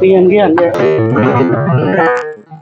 Diyan, diyan, diyan.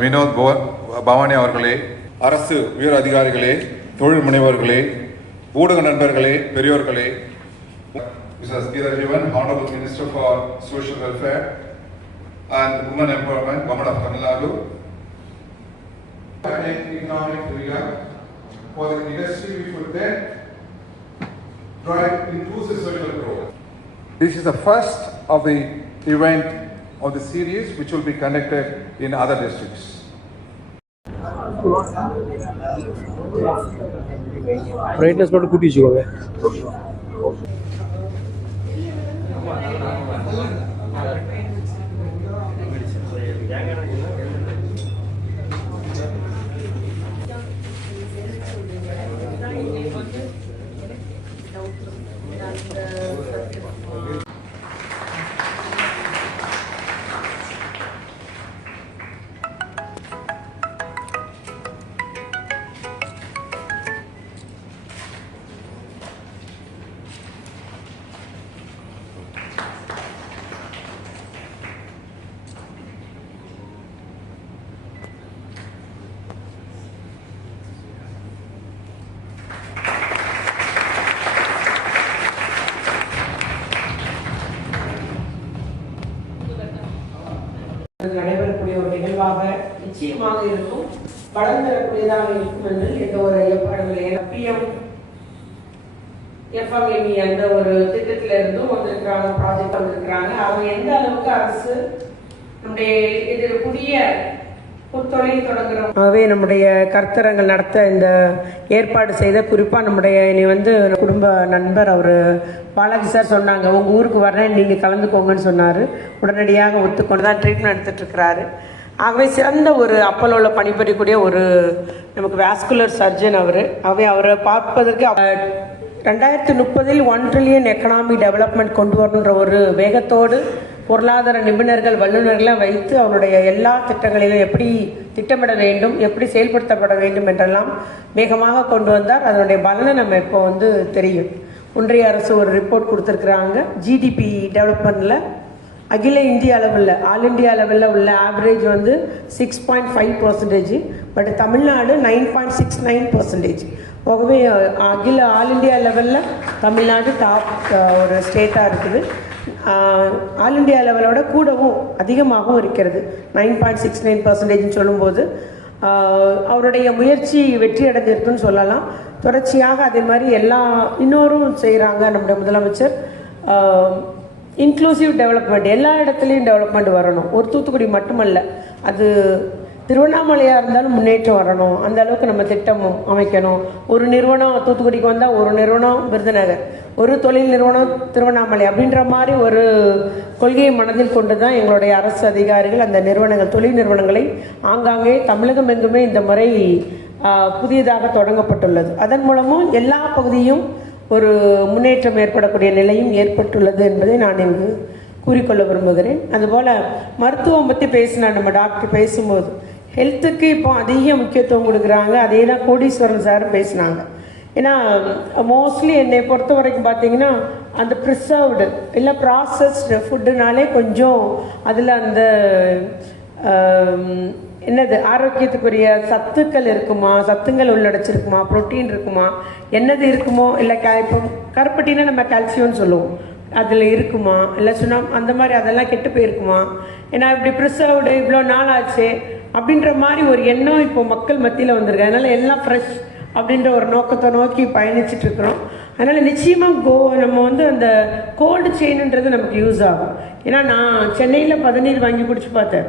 Vinod Bhavani அவர்களே அரசு உயர் அதிகாரிகளே தொழில் முனைவர்களே ஊடக நண்பர்களே பெரியோர்களே Mrs. Geeta Jivan, Honorable Minister for Social Welfare and women empowerment, women of Tamil Nadu. Economic for the industry then drive inclusive social growth. This is the first of the event of the series which will be conducted in other districts. Brightness not good is Então, obrigada. நிச்சயமாக இருக்கும். பலம் தரக்கூடியதாக இருக்கும் என்று எந்த ஒரு ஐயப்பாடும் இல்லை. PM எஃப்எம்எம்இ அந்த ஒரு திட்டத்தில இருந்தும் வந்திருக்கிறாங்க ப்ராஜெக்ட் வந்திருக்கிறாங்க. அவங்க எந்த அளவுக்கு அரசு நம்முடைய இது புதிய தொடங்குறோம் ஆகவே நம்முடைய கருத்தரங்கள் நடத்த இந்த ஏற்பாடு செய்த குறிப்பாக நம்முடைய இனி வந்து குடும்ப நண்பர் அவர் பாலாஜி சார் சொன்னாங்க உங்கள் ஊருக்கு வரேன் நீங்கள் கலந்துக்கோங்கன்னு சொன்னார். உடனடியாக ஒத்துக்கொண்டு தான் ட்ரீட்மெண்ட் எடுத்துட்டு இருக்கிறாரு. ஆகவே சிறந்த ஒரு அப்பலோவில் பணிபுரியக்கூடிய ஒரு நமக்கு வாஸ்குலர் சர்ஜன் அவர். ஆகவே அவரை பார்ப்பதற்கு ரெண்டாயிரத்தி முப்பதில் ஒன் ட்ரில்லியன் எக்கனாமி டெவலப்மெண்ட் கொண்டு வரணுன்ற ஒரு வேகத்தோடு பொருளாதார நிபுணர்கள் வல்லுநர்களை வைத்து அவருடைய எல்லா திட்டங்களிலும் எப்படி திட்டமிட வேண்டும் எப்படி செயல்படுத்தப்பட வேண்டும் என்றெல்லாம் வேகமாக கொண்டு வந்தார். அதனுடைய பலனை நம்ம இப்போ வந்து தெரியும். ஒன்றிய அரசு ஒரு ரிப்போர்ட் கொடுத்துருக்குறாங்க. ஜிடிபி டெவலப்மெண்ட்டில் அகில இந்திய அளவில் ஆல் இந்தியா லெவலில் உள்ள ஆவரேஜ் வந்து six point five percentage but Tamil Nadu nine point six nine percentage ஆகவே அகில ஆல் இந்தியா லெவலில் தமிழ்நாடு டாப் ஒரு ஸ்டேட்டாக இருக்குது. ஆல் இந்தியா லெவலோட கூடவும் அதிகமாகவும் இருக்கிறது. நைன் பாயிண்ட் சிக்ஸ் நைன் பர்சன்டேஜ்னு சொல்லும்போது அவருடைய முயற்சி வெற்றி அடைஞ்சிருக்குன்னு சொல்லலாம். தொடர்ச்சியாக அதே மாதிரி எல்லா இன்னொரும் செய்கிறாங்க நம்முடைய முதலமைச்சர். இன்க்ளூசிவ் டெவலப்மெண்ட் எல்லா இடத்துலையும் டெவலப்மெண்ட் வரணும். ஒரு தூத்துக்குடி மட்டுமல்ல. அது திருவண்ணாமலையாக இருந்தாலும் முன்னேற்றம் வரணும். அந்த அளவுக்கு நம்ம திட்டம் அமைக்கணும். ஒரு நிறுவனம் தூத்துக்குடிக்கு வந்தால் ஒரு நிறுவனம் விருதுநகர். ஒரு தொழில் நிறுவனம் திருவண்ணாமலை அப்படின்ற மாதிரி ஒரு கொள்கையை மனதில் கொண்டு தான் எங்களுடைய அரசு அதிகாரிகள் அந்த நிறுவனங்கள் தொழில் நிறுவனங்களை ஆங்காங்கே தமிழகம் எங்குமே இந்த முறை புதியதாக தொடங்கப்பட்டுள்ளது. அதன் மூலமும் எல்லா பகுதியும் ஒரு முன்னேற்றம் ஏற்படக்கூடிய நிலையும் ஏற்பட்டுள்ளது என்பதை நான் இங்கு கூறிக்கொள்ள விரும்புகிறேன். அதுபோல் மருத்துவம் பற்றி பேசினா நம்ம டாக்டர் பேசும்போது ஹெல்த்துக்கு இப்போ அதிக முக்கியத்துவம் கொடுக்குறாங்க. அதே தான் கோடீஸ்வரன் சார் பேசினாங்க. ஏன்னா மோஸ்ட்லி என்னை பொறுத்த வரைக்கும் பார்த்தீங்கன்னா அந்த ப்ரிசர்வ்டு இல்லை ப்ராசஸ்டு ஃபுட்டுனாலே கொஞ்சம் அதில் அந்த என்னது ஆரோக்கியத்துக்குரிய சத்துக்கள் இருக்குமா? சத்துங்கள் உள்ளடைச்சிருக்குமா? புரோட்டீன் இருக்குமா? என்னது இருக்குமோ? இல்லை கே இப்போ கருப்பட்டினா நம்ம கால்சியம்னு சொல்லுவோம். அதில் இருக்குமா? இல்லை சுண்ணாம் அந்த மாதிரி அதெல்லாம் கெட்டு போயிருக்குமா? ஏன்னா இப்படி ப்ரிசர்வ்டு இவ்வளோ நாள் ஆச்சு அப்படின்ற மாதிரி ஒரு எண்ணம் இப்போ மக்கள் மத்தியில் வந்திருக்கு. அதனால் எல்லாம் ஃப்ரெஷ் அப்படின்ற ஒரு நோக்கத்தை நோக்கி பயணிச்சுட்டு இருக்கிறோம் அதனால் நிச்சயமாக கோ நம்ம வந்து அந்த கோல்டு செயின்ன்றது நமக்கு யூஸ் ஆகும். ஏன்னா நான் சென்னையில் பதநீர் வாங்கி குடிச்சு பார்த்தேன்.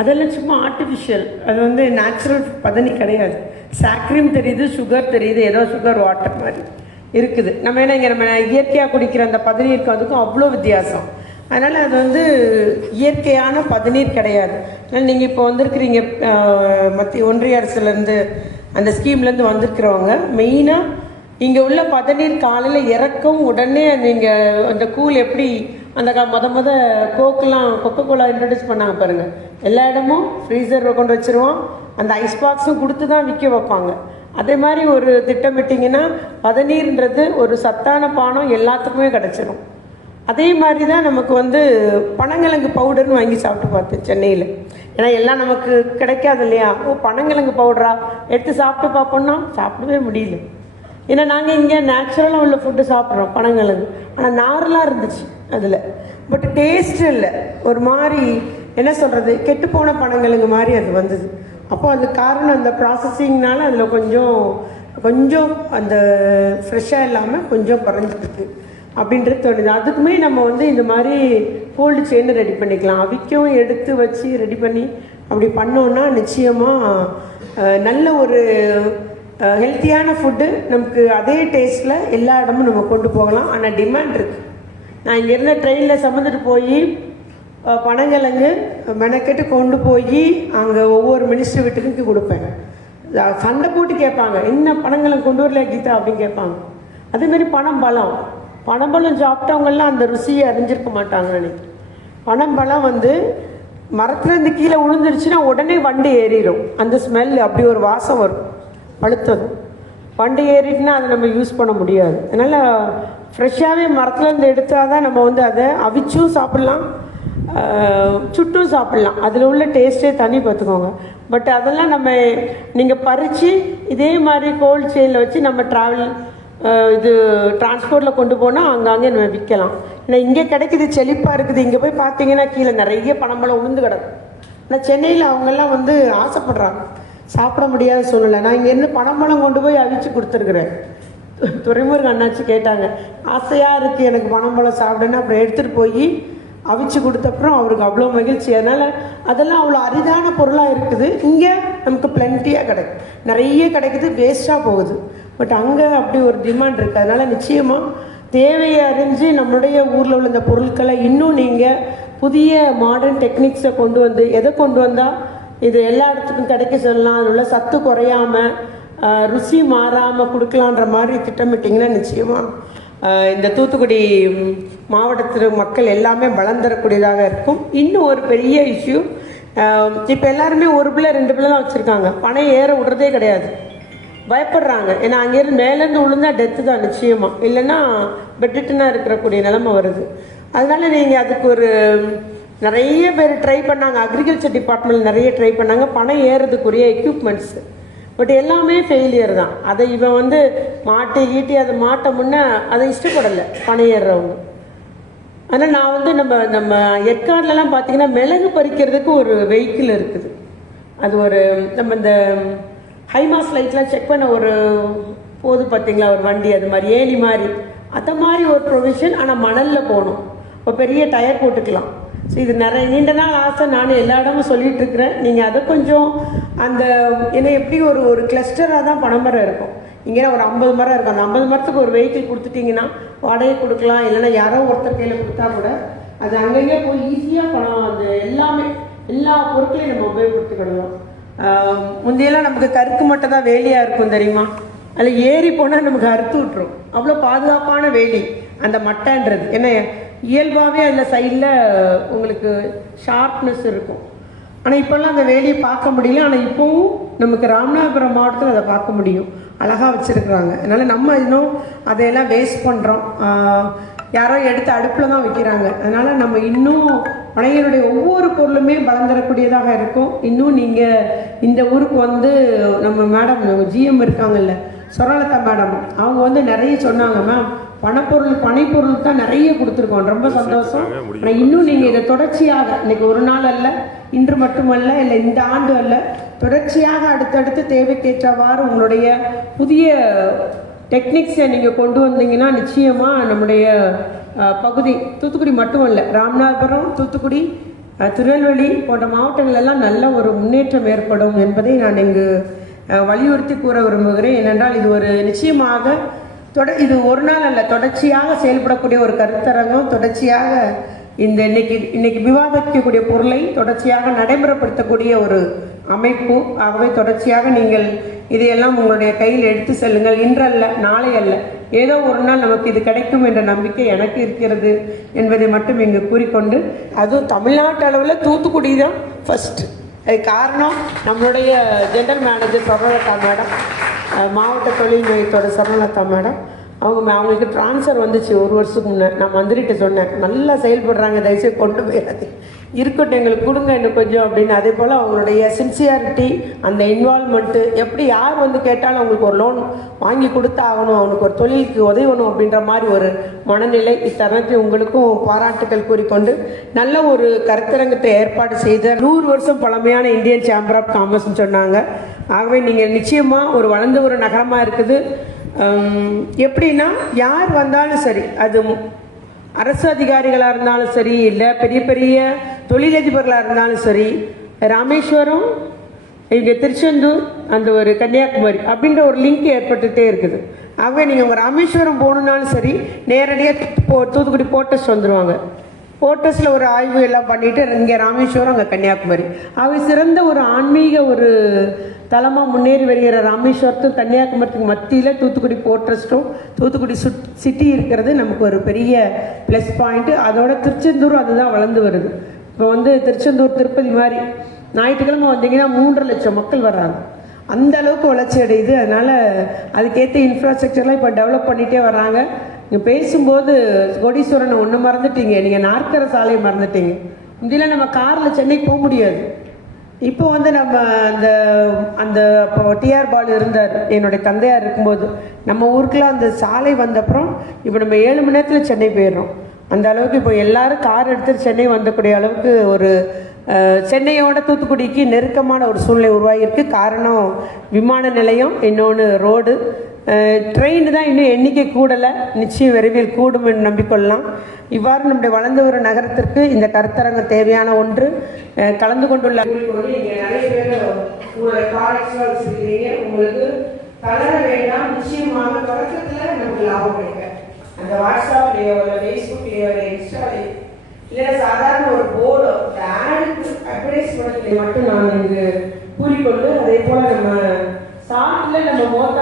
அதெல்லாம் சும்மா ஆர்டிஃபிஷியல் அது வந்து நேச்சுரல் பதனி கிடையாது. சாக்ரீம் தெரியுது சுகர் தெரியுது ஏதோ சுகர் வாட்டர் மாதிரி இருக்குது. நம்ம என்ன இங்கே நம்ம இயற்கையாக குடிக்கிற அந்த பதநீருக்கு அதுக்கும் அவ்வளோ வித்தியாசம். அதனால் அது வந்து இயற்கையான பதநீர் கிடையாது. அதனால் நீங்கள் இப்போ வந்திருக்கிறீங்க மத்திய ஒன்றிய அரசுலேருந்து அந்த ஸ்கீம்லேருந்து வந்திருக்கிறவங்க மெயினாக இங்கே உள்ள பதநீர் காலையில் இறக்கும் உடனே நீங்கள் அந்த கூழ் எப்படி அந்த கா மொத மொத கோக்கெலாம் கொக்கோ கோலா இன்ட்ரடியூஸ் பண்ணாங்க பாருங்கள் எல்லா இடமும் ஃப்ரீசர் கொண்டு வச்சுருவோம். அந்த ஐஸ் பாக்ஸும் கொடுத்து தான் விற்க வைப்பாங்க. அதே மாதிரி ஒரு திட்டமிட்டிங்கன்னா பதநீர்ன்றது ஒரு சத்தான பானம் எல்லாத்துக்குமே கிடச்சிரும். அதே மாதிரி தான் நமக்கு வந்து பனங்கிழங்கு பவுடர்னு வாங்கி சாப்பிட்டு பார்த்தேன் சென்னையில். ஏன்னா எல்லாம் நமக்கு கிடைக்காது இல்லையா? ஓ பனங்கிழங்கு பவுடரா எடுத்து சாப்பிட்டு பார்ப்போம்னா சாப்பிடவே முடியல. ஏன்னா நாங்கள் இங்கே நேச்சுரலாக உள்ள ஃபுட்டு சாப்பிட்றோம் பனங்கிழங்கு. ஆனால் நார்லாம் இருந்துச்சு. அதில். பட் டேஸ்ட் இல்லை. ஒரு மாதிரி என்ன சொல்கிறது கெட்டுப்போன பணங்களுங்க மாதிரி அது வந்தது. அப்போ அது காரணம் அந்த ப்ராசஸிங்னால அதில் கொஞ்சம் கொஞ்சம் அந்த ஃப்ரெஷ்ஷாக இல்லாமல் கொஞ்சம் குறைஞ்சிருக்கு. அப்படின்றது தோணுது. அதுக்குமே நம்ம வந்து இந்த மாதிரி கோல்டு செயின் ரெடி பண்ணிக்கலாம். அவிக்கும் எடுத்து வச்சு ரெடி பண்ணி அப்படி பண்ணோன்னா நிச்சயமாக நல்ல ஒரு ஹெல்த்தியான ஃபுட்டு நமக்கு அதே டேஸ்ட்டில் எல்லா இடமும் நம்ம கொண்டு போகலாம். ஆனால் டிமாண்ட் இருக்குது நான் இங்கே இருந்த ட்ரெயினில் சுமந்துட்டு போய் பனங்கிழங்கு மெனக்கெட்டு கொண்டு போய் அங்கே ஒவ்வொரு மினிஸ்டர் வீட்டுக்கும் கொடுப்பேன். சண்டை போட்டு கேட்பாங்க என்ன பனங்கிழங்கு கொண்டு வரல கீதா? அப்படின்னு கேட்பாங்க. அதேமாரி பனம் பழம். பனம்பழம் சாப்பிட்டவங்கெல்லாம் அந்த ருசியை அறிஞ்சிருக்க மாட்டாங்க நினைக்கிறேன் பனம்பழம் வந்து மரத்துலேருந்து கீழே விழுந்துருச்சுன்னா உடனே வண்டு ஏறிடும் அந்த ஸ்மெல் அப்படி ஒரு வாசம் வரும். பழுத்தது வண்டு ஏறிட்டுனா அதை நம்ம யூஸ் பண்ண முடியாது. அதனால் ஃப்ரெஷ்ஷாகவே மரத்துலேருந்து எடுத்தால் தான் நம்ம வந்து அதை அவிச்சும் சாப்பிட்லாம் சுட்டும் சாப்பிட்லாம். அதில் உள்ள டேஸ்ட்டே தனி பார்த்துக்கோங்க. பட் அதெல்லாம் நம்ம நீங்கள் பறித்து இதே மாதிரி கோல்ட் செயினில் வச்சு நம்ம ட்ராவல் இது டிரான்ஸ்போர்ட்டில் கொண்டு போனால் அங்கங்கே நம்ம விற்கலாம். ஏன்னா இங்கே கிடைக்குது செழிப்பாக இருக்குது. இங்கே போய் பார்த்தீங்கன்னா கீழே நிறைய பணம்பழம் உளுந்து கிடக்கும் ஆனால் சென்னையில் அவங்கெல்லாம் வந்து ஆசைப்படுறாங்க. சாப்பிட முடியாத சூழ்நிலை. நான் இங்கேருந்து பனம்பழம் கொண்டு போய் அவிச்சு கொடுத்துருக்குறேன். துறைமுருகன் அண்ணாச்சி கேட்டாங்க ஆசையாக இருக்குது எனக்கு பனம்பழம் சாப்பிடுன்னு. அப்புறம் எடுத்துகிட்டு போய் அவிச்சு கொடுத்தப்புறம் அவருக்கு அவ்வளோ மகிழ்ச்சி. அதனால் அதெல்லாம் அவ்வளோ அரிதான பொருளாக இருக்குது. இங்கே நமக்கு பிளென்ட்டியாக கிடைக்கும். நிறைய கிடைக்குது வேஸ்ட்டாக போகுது. பட் அங்கே அப்படி ஒரு டிமாண்ட் இருக்குது அதனால் நிச்சயமாக தேவையை அறிஞ்சு நம்மளுடைய ஊரில் உள்ள இந்த பொருட்களை இன்னும் நீங்கள் புதிய மாடர்ன் டெக்னிக்ஸை கொண்டு வந்து எதை கொண்டு வந்தால் இது எல்லா இடத்துக்கும் கிடைக்க சொல்லலாம். அதில் உள்ள சத்து குறையாமல் ருசி மாறாமல் கொடுக்கலான்ற மாதிரி திட்டமிட்டிங்கன்னா நிச்சயமாக இந்த தூத்துக்குடி மாவட்டத்தில் மக்கள் எல்லாமே வளர்ந்துடக்கூடியதாக தரக்கூடியதாக இருக்கும். இன்னும் ஒரு பெரிய இஷ்யூ இப்போ எல்லாருமே ஒரு பிள்ளை ரெண்டு பிள்ளை தான் வச்சுருக்காங்க. பணம் ஏற விடுறதே கிடையாது. பயப்படுறாங்க. ஏன்னா அங்கேருந்து மேலேருந்து விழுந்தா டெத்து தான் நிச்சயமாக இல்லைன்னா பெட்டுட்டுனா இருக்கக்கூடிய நிலமை வருது. அதனால நீங்கள் அதுக்கு ஒரு நிறைய பேர் ட்ரை பண்ணாங்க. அக்ரிகல்ச்சர் டிபார்ட்மெண்ட் நிறைய ட்ரை பண்ணாங்க. பணம் ஏறுறதுக்குரிய எக்யூப்மெண்ட்ஸு பட் எல்லாமே ஃபெயிலியர் தான். அதை இவன் வந்து மாட்டி ஈட்டி அதை மாட்ட முன்னே அதை இஷ்டப்படலை பணம் ஆனால் நான் வந்து நம்ம நம்ம ஏற்காடுலலாம் பார்த்தீங்கன்னா மிளகு பறிக்கிறதுக்கு ஒரு வெஹிக்கிள் இருக்குது. அது ஒரு நம்ம இந்த ஹைமாஸ் லைட்லாம் செக் பண்ண ஒரு போது பார்த்தீங்களா ஒரு வண்டி அது மாதிரி ஏணி மாதிரி. அந்த மாதிரி ஒரு ப்ரொவிஷன் ஆனால் மணலில் போகணும். இப்போ பெரிய டயர் போட்டுக்கலாம். ஸோ இது நிறைய நீண்ட நாள் ஆசை. நானும் எல்லா இடமும் சொல்லிகிட்டு இருக்கிறேன் நீங்கள் அதை கொஞ்சம் அந்த ஏன்னா எப்படி ஒரு ஒரு கிளஸ்டராக தான் பனைமரம் இருக்கும். இங்கே ஒரு ஐம்பது மரம் இருக்கும். அந்த ஐம்பது மரத்துக்கு ஒரு வெஹிக்கிள் கொடுத்துட்டிங்கன்னா வாடகை கொடுக்கலாம். இல்லைன்னா யாரோ ஒருத்தர் கையில் கொடுத்தா கூட அது அங்கங்கே போய் ஈஸியாக பணம் அந்த எல்லாமே எல்லா பொருட்களையும் நம்ம உபயோகப்படுத்திக்கிடலாம். முந்தையெல்லாம் நமக்கு கருக்கு மட்டும் தான் வேலியாக இருக்கும் தெரியுமா? அதில் ஏறி போனால் நமக்கு அறுத்து விட்டுரும். அவ்வளோ பாதுகாப்பான வேலி. அந்த மட்டைன்றது. என்ன இயல்பாகவே அதில் சைடில் உங்களுக்கு ஷார்ப்னஸ் இருக்கும். ஆனால் இப்போல்லாம் அந்த வேலையை பார்க்க முடியல. ஆனால் இப்போவும் நமக்கு ராமநாதபுரம் மாவட்டத்தில் அதை பார்க்க முடியும். அழகாக வச்சுருக்குறாங்க. அதனால் நம்ம இன்னும் அதையெல்லாம் வேஸ்ட் பண்ணுறோம் யாரோ எடுத்து அடுப்பில் தான் வைக்கிறாங்க. அதனால் நம்ம இன்னும் வளையலுடைய ஒவ்வொரு பொருளுமே பலம் தரக்கூடியதாக இருக்கும். இன்னும் நீங்கள் இந்த ஊருக்கு வந்து நம்ம மேடம் ஜிஎம் இருக்காங்கல்ல சொரலதா மேடம் அவங்க வந்து நிறைய சொன்னாங்க மேம் பணப்பொருள் பனைப்பொருள் தான் நிறைய கொடுத்துருக்கோம். ரொம்ப சந்தோஷம். ஆனால் இன்னும் நீங்கள் இதை தொடர்ச்சியாக இன்னைக்கு ஒரு நாள் அல்ல இன்று மட்டுமல்ல இல்லை இந்த ஆண்டு அல்ல தொடர்ச்சியாக அடுத்தடுத்து தேவைக்கேற்றவாறு உங்களுடைய புதிய டெக்னிக்ஸை நீங்கள் கொண்டு வந்தீங்கன்னா நிச்சயமாக நம்முடைய பகுதி தூத்துக்குடி மட்டும் இல்லை ராமநாதபுரம் தூத்துக்குடி திருநெல்வேலி போன்ற மாவட்டங்கள் எல்லாம் நல்ல ஒரு முன்னேற்றம் ஏற்படும் என்பதை நான் இங்கு வலியுறுத்தி கூற விரும்புகிறேன். ஏனென்றால் இது ஒரு நிச்சயமாக தொட இது ஒரு நாள் அல்ல தொடர்ச்சியாக செயல்படக்கூடிய ஒரு கருத்தரங்கம் தொடர்ச்சியாக இந்த இன்னைக்கு இன்னைக்கு விவாதிக்கக்கூடிய பொருளை தொடர்ச்சியாக நடைமுறைப்படுத்தக்கூடிய ஒரு அமைப்பு. ஆகவே தொடர்ச்சியாக நீங்கள் இதையெல்லாம் உங்களுடைய கையில் எடுத்து செல்லுங்கள். இன்றல்ல நாளை அல்ல. ஏதோ ஒரு நாள் நமக்கு இது கிடைக்கும் என்ற நம்பிக்கை எனக்கு இருக்கிறது என்பதை மட்டும் இங்கு கூறிக்கொண்டு அதுவும் தமிழ்நாட்டு அளவில் தூத்துக்குடி தான் ஃபஸ்ட்டு அது காரணம் நம்மளுடைய ஜென்ரல் மேனேஜர் சரவணலதா மேடம் மாவட்ட தொழில் மையத்தோட சரவணலதா மேடம் அவங்க மே- அவங்களுக்கு ட்ரான்ஸ்ஃபர் வந்துச்சு ஒரு வருஷத்துக்கு முன்னே. நான் மந்திரிட்ட சொன்னேன். நல்லா செயல்படுறாங்க தயவுசெய்து கொண்டு போயிடாது இருக்கட்டும் எங்களுக்கு கொடுங்க இன்னும் கொஞ்சம் அப்படின்னு. அதே போல் அவங்களுடைய சின்சியாரிட்டி அந்த இன்வால்மெண்ட்டு எப்படி யார் வந்து கேட்டாலும் அவங்களுக்கு ஒரு லோன் வாங்கி கொடுத்தாகணும் அவனுக்கு ஒரு தொழிலுக்கு உதவணும் அப்படின்ற மாதிரி ஒரு மனநிலை இத்தருணத்தில் உங்களுக்கும் பாராட்டுக்கள் கூறிக்கொண்டு நல்ல ஒரு கருத்தரங்கத்தை ஏற்பாடு செய்த நூறு வருஷம் பழமையான இந்தியன் சேம்பர் ஆஃப் காமர்ஸ்னு சொன்னாங்க. ஆகவே நீங்கள் நிச்சயமாக ஒரு வளர்ந்த ஒரு நகரமாக இருக்குது. எப்படின்னா யார் வந்தாலும் சரி அது அரசு அதிகாரிகளாக இருந்தாலும் சரி இல்லை பெரிய பெரிய தொழிலதிபர்களாக இருந்தாலும் சரி ராமேஸ்வரம் இங்கே திருச்செந்தூர் அந்த ஒரு கன்னியாகுமரி அப்படின்ற ஒரு லிங்க் ஏற்பட்டுகிட்டே இருக்குது. ஆகவே நீங்கள் உங்கள் ராமேஸ்வரம் போகணுன்னாலும் சரி நேரடியாக போ தூத்துக்குடி போட்டஸ் வந்துடுவாங்க போட்டஸில் ஒரு ஆய்வு எல்லாம் பண்ணிவிட்டு இங்கே ராமேஸ்வரம் அங்கே கன்னியாகுமரி. அவை சிறந்த ஒரு ஆன்மீக ஒரு தலமாக முன்னேறி வருகிற ராமேஸ்வரத்தும் கன்னியாகுமரிக்கு மத்தியில் தூத்துக்குடி போர்ட்ரஸ்ட்டும் தூத்துக்குடி சுட் சிட்டி இருக்கிறது நமக்கு ஒரு பெரிய ப்ளஸ் பாயிண்ட்டு அதோட திருச்செந்தூரும் அதுதான் வளர்ந்து வருது. இப்போ வந்து திருச்செந்தூர் திருப்பதி மாதிரி ஞாயிற்றுக்கிழமை வந்தீங்கன்னா மூன்றரை லட்சம் மக்கள் வர்றாங்க. அந்த அளவுக்கு வளர்ச்சி அடையுது. அதனால் அதுக்கேற்ற இன்ஃப்ராஸ்ட்ரக்சர்லாம் இப்போ டெவலப் பண்ணிகிட்டே வர்றாங்க. நீங்கள் பேசும்போது கோடீஸ்வரன் ஒன்று மறந்துட்டீங்க. நீங்கள் நாற்கர சாலையை மறந்துட்டீங்க. முந்திலாம் நம்ம காரில் சென்னைக்கு போக முடியாது. இப்போ வந்து நம்ம அந்த அந்த அப்போ டிஆர் பாலு இருந்தார். என்னுடைய தந்தையார் இருக்கும்போது நம்ம ஊருக்குலாம் அந்த சாலை வந்தப்புறம் இப்போ நம்ம ஏழு மணி நேரத்தில் சென்னை போயிடுறோம். அந்த அளவுக்கு இப்போ எல்லாரும் கார் எடுத்துட்டு சென்னை வந்தக்கூடிய அளவுக்கு ஒரு சென்னையோட தூத்துக்குடிக்கு நெருக்கமான ஒரு சூழ்நிலை உருவாகியிருக்கு. காரணம் விமான நிலையம் இன்னொன்று ரோடு. ட்ரெயின் தான் இன்னும் எண்ணிக்கை கூடலை. நிச்சயம் விரைவில் கூடும் என்று நம்பிக்கொள்ளலாம். இவ்வாறு நம்முடைய வளர்ந்து வரும் நகரத்திற்கு இந்த கருத்தரங்கம் தேவையான ஒன்று. கலந்து கொண்டுள்ள உங்களுக்கு தளர வேண்டாம். நிச்சயமாக தொடக்கத்தில் நமக்கு லாபம் கிடைக்கும். அந்த வாட்ஸ்அப்லேயோ இல்லை ஃபேஸ்புக்லேயோ இல்லை இன்ஸ்டாலே இல்லை சாதாரண ஒரு போர்டோ ஆடுக்கு அட்வர்டைஸ்மெண்ட்லேயே மட்டும் நான் இங்கு கூறிக்கொண்டு அதே போல் நம்ம சாட்டில் நம்ம மோத்த